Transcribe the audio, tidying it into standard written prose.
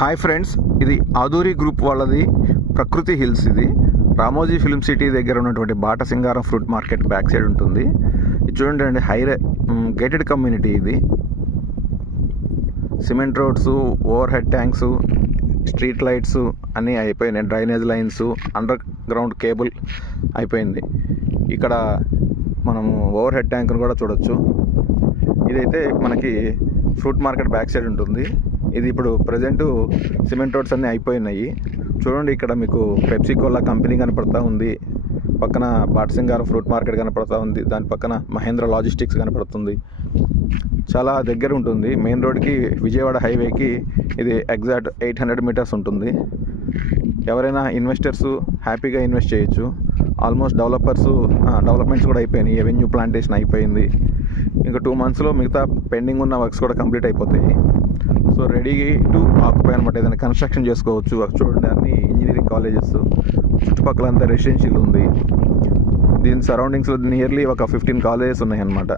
Hi friends, ఇది Aduri group వాళ్ళది ప్రకృతి హిల్స్. ఇది రామోజీ ఫిల్మ్ సిటీ దగ్గర ఉన్నటువంటి Batasingaram fruit market back side ఉంటుంది. ఇది చూడండి అండి, గేటెడ్ కమ్యూనిటీ. ఇది cement roads, over head tanks, street lights అన్నీ అయిపోయినాయి. Drainage lines, under ground cable అయిపోయింది. ఇక్కడ మనము ఓవర్ హెడ్ ట్యాంక్ను కూడా చూడొచ్చు. ఇదైతే మనకి ఫ్రూట్ మార్కెట్ బ్యాక్ సైడ్ ఉంటుంది. ఇది ఇప్పుడు ప్రజెంటు సిమెంట్ రోడ్స్ అన్నీ అయిపోయినాయి. చూడండి, ఇక్కడ మీకు పెప్సీ కోలా కంపెనీ కనపడతా ఉంది. పక్కన బాటసింగారం ఫ్రూట్ మార్కెట్ కనపడతా ఉంది. దాని పక్కన మహేంద్ర లాజిస్టిక్స్ కనపడుతుంది. చాలా దగ్గర ఉంటుంది. మెయిన్ రోడ్కి, విజయవాడ హైవేకి ఇది ఎగ్జాక్ట్ 800 మీటర్స్ ఉంటుంది. ఎవరైనా ఇన్వెస్టర్స్ హ్యాపీగా ఇన్వెస్ట్ చేయొచ్చు. ఆల్మోస్ట్ డెవలప్మెంట్స్ కూడా అయిపోయినాయి. ఎవెన్యూ ప్లాంటేషన్ అయిపోయింది. ఇంకా 2 monthsలో మిగతా పెండింగ్ ఉన్న వర్క్స్ కూడా కంప్లీట్ అయిపోతాయి. సో రెడీ టు ఆక్యుపై అనమాట. ఏదైనా కన్స్ట్రక్షన్ చేసుకోవచ్చు. చూడండి, అన్ని ఇంజనీరింగ్ కాలేజెస్, చుట్టుపక్కలంతా రెసిడెన్షియల్ ఉంది. దీని సరౌండింగ్స్లో నియర్లీ ఒక 15 కాలేజెస్ ఉన్నాయి అన్నమాట.